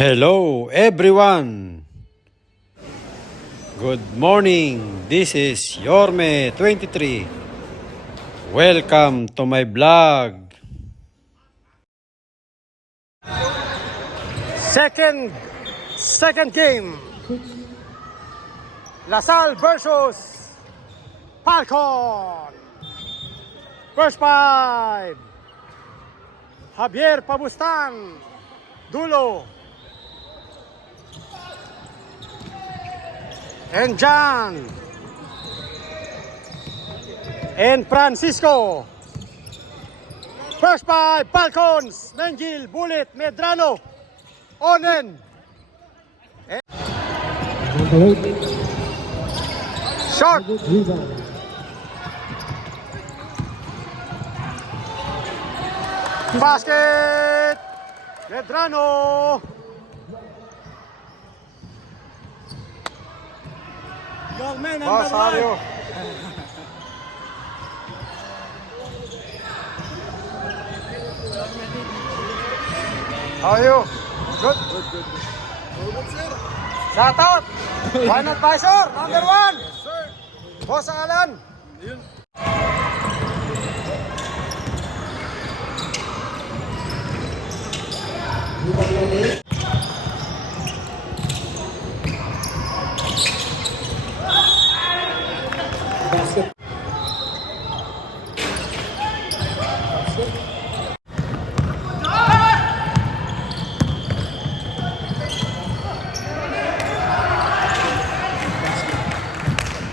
Hello everyone! Good morning! This is Yorme23. Welcome to my vlog. Second game. Lasal versus Falcon. First five. Javier Pabustan. Dulo. And John. And Francisco. First five, Falcons. Mengil, Bullet, Medrano. Onen. Short. Basket. Medrano. Young man, number one. How are you? Good? Good. Shout out! One advisor, number one! Yes, sir. Boss Alan! Basket.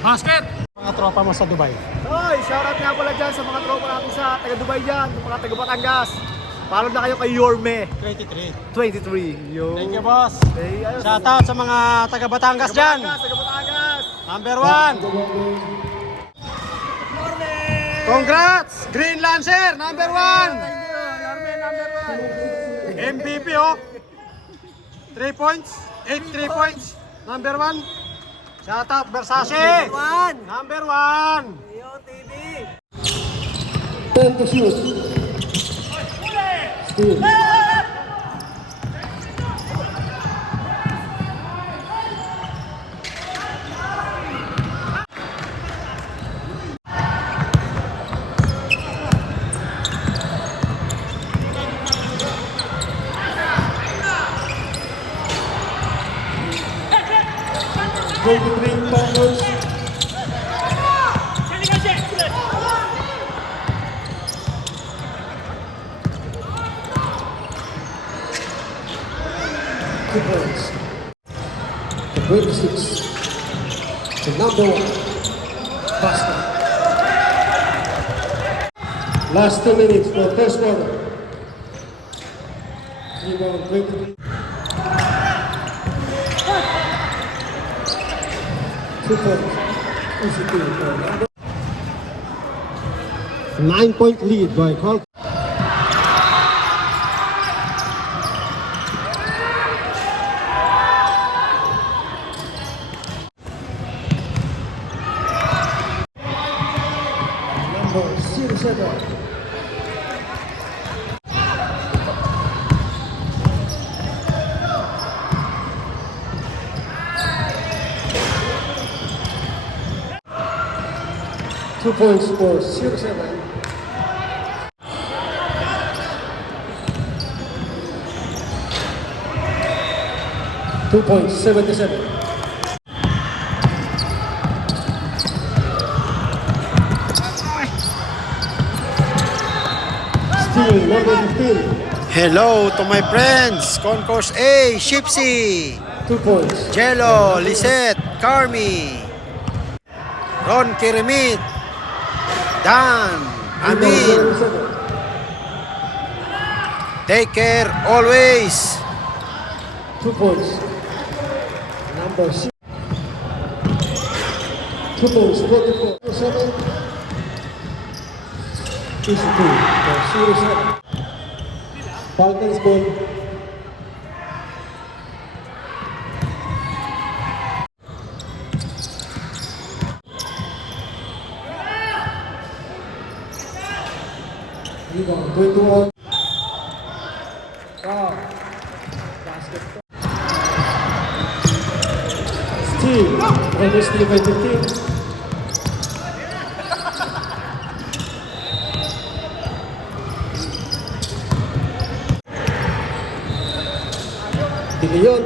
Basket! Mga tropa mo sa Dubai. Hoy, shoutout nga pala dyan sa mga tropa natin sa taga Dubai dyan, mga taga Batangas. Follow na kayo kay Yorme 23. Yo. Thank you, boss. Hey, ayos. Shout out sa mga taga Batangas dyan. Taga Batangas. Number one. Congrats! Green Lancer, number one. Thank you, Yorme number one. MVP, oh. 3 points. 3 points. Number one. Shout out Versace. Number one. Yo, TV. 10 to shoot. Steal. Three Falcons. Two points. The 26. The number one. Basket. Last 2 minutes for first quarter. Rebound 23. 2 points. 9-point lead by Falcon. Number 07. Two points for 07. Two points, 77. Steal, number 15. Hello to my friends. Concourse A, Shipsy. 2 points. Jello, Lisette, Carmi. Ron Kirimit. Dan, Amin. 07. Take care always. 2 points. Number 6. 2 points, 44. 7. Is 2 for 07. Falcons ball. Rebound 21. Basket. 16. Minus 3 by 15. De Leon.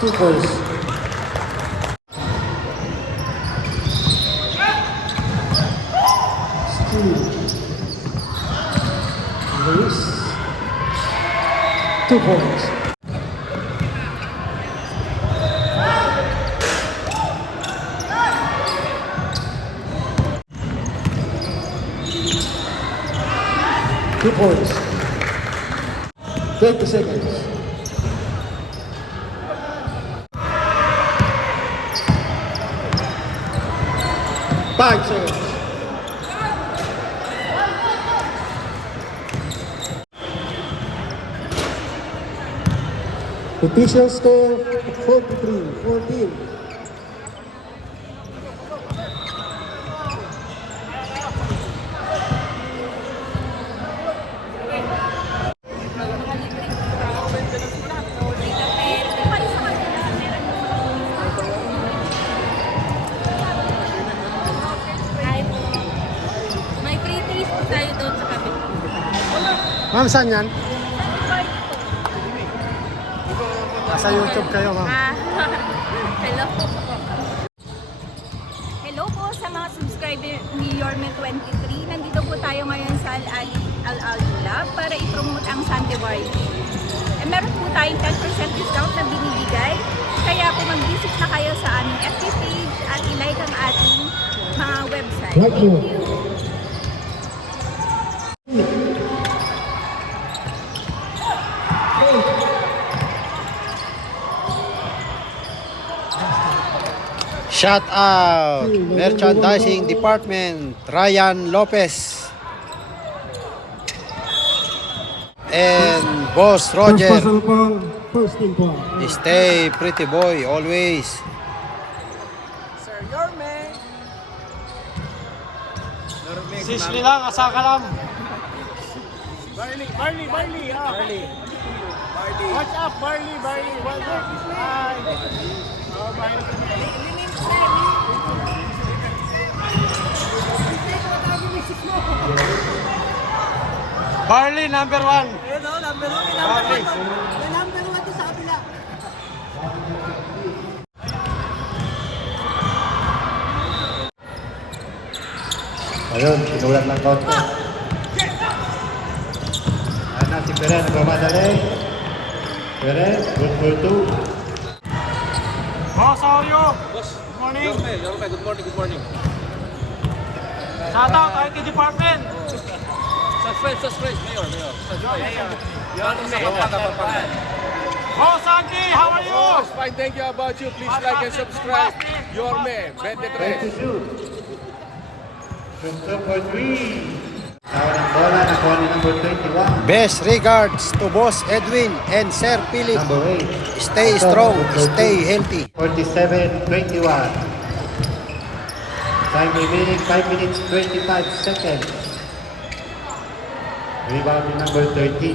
2 points. Luis. 2 points. Two points. 20 seconds. Five seconds. Official score 43-14. May free taste po tayo doon sa kabit. Ma'am, saan yan? Nasa YouTube kayo, ma'am. Hello. Hello po sa mga subscriber ni Yorme 23. Nandito po tayo ngayon sa Al Lab para i-promote ang Sunday Warning. Meron po tayong 10% discount na binibigay. Kaya po mag-visit na kayo sa aming FB page at i-like ang ating mga website. Right here. Shout out! Merchandising Department, Ryan Lopez. And Boss Roger. First team point. Stay pretty boy, always. Sisli lang, asaka lang. Barley, ah. What's up, Barley? What's up? Hi. Oh, Barley. Barley, number 1. Ayun, sinulat ng konti. Ano, si Peren, nagmamadali. Peren, good for 2. Boss, how are you? Boss, good morning. Good morning. Shout out, IT department. Subscribe, Mayor. Boss, Andy, how are you? Boss, fine, thank you. How about you? Please like and subscribe. Yorme, 23. 22. Punto for 3. Tawa ng bola, nakuha ni number 21. Best regards to Boss Edwin and Sir Philip. Number 8. Stay strong, stay healthy. 47-21. Time remaining 5 minutes 25 seconds. Rebound ni number 13.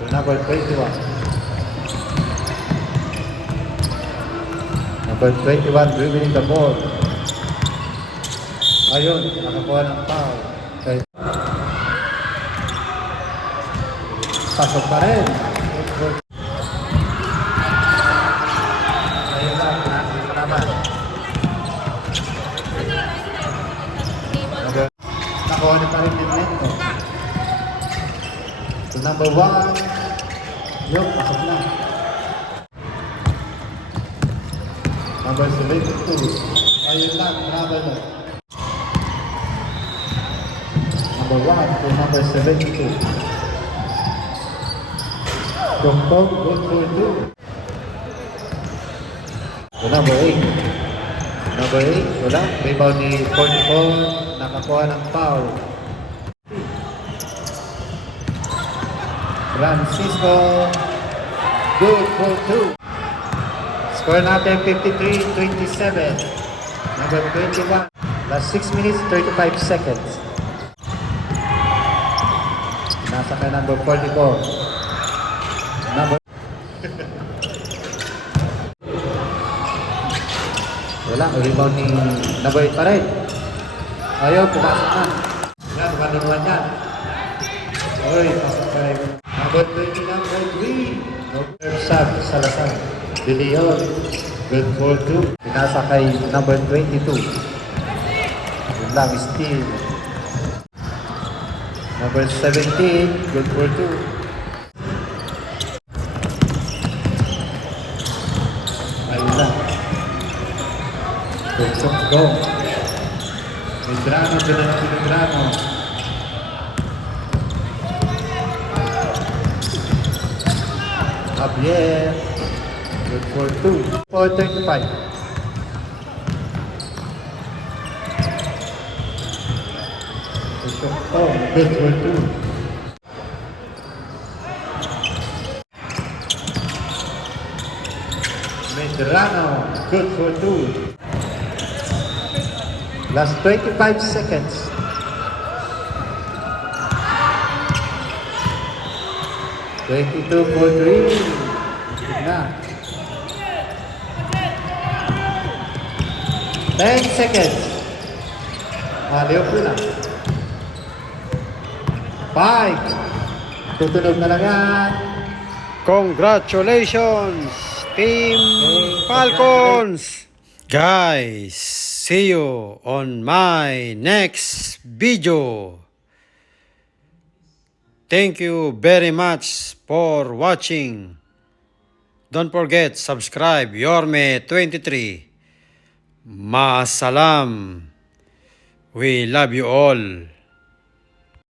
To number 21. Number 21 dribbling the ball. Ayun, nakakuha ng foul. Okay. Pasok pa rin. Ayun lang, pinasok pa naman. Nakuha na pa rin yung neto. So number 1. Yung, pasok na. Number 72. Ayun lang, grabe na. Number 1 to number 72. Dongdong, good for 2. To number 8. Number 8, wala. Rebound ni 44. Nakakuha ng foul. Francisco. Good for 2. Score natin 53-27. Number 21. Last 6 minutes, 35 seconds. Nasa kay number 44. Number Wala, rebound ni Naboy pa rin. Ayaw, pumasok na. Yan, makanunuan yan. Uy, pasok pa rin. Number 20, number 3. Number Sab, Salazar. De Leon. Good for 2. Pinasa kay number 22. Yun lang, steal. Number 17, good for 2. Ayun lang. Good shot, go. Medrano, Medrano. Javier. Good for 2. For 35. Oh, good for 2. Medrano, good for 2. Last 25 seconds. $22 for 3. Good na. 10 seconds. Maliw po lang. 5. Tutunog na lang yan. Congratulations, Team Falcons! Guys, see you on my next video. Thank you very much for watching. Don't forget, subscribe, Yorme23. Maasalam. We love you all.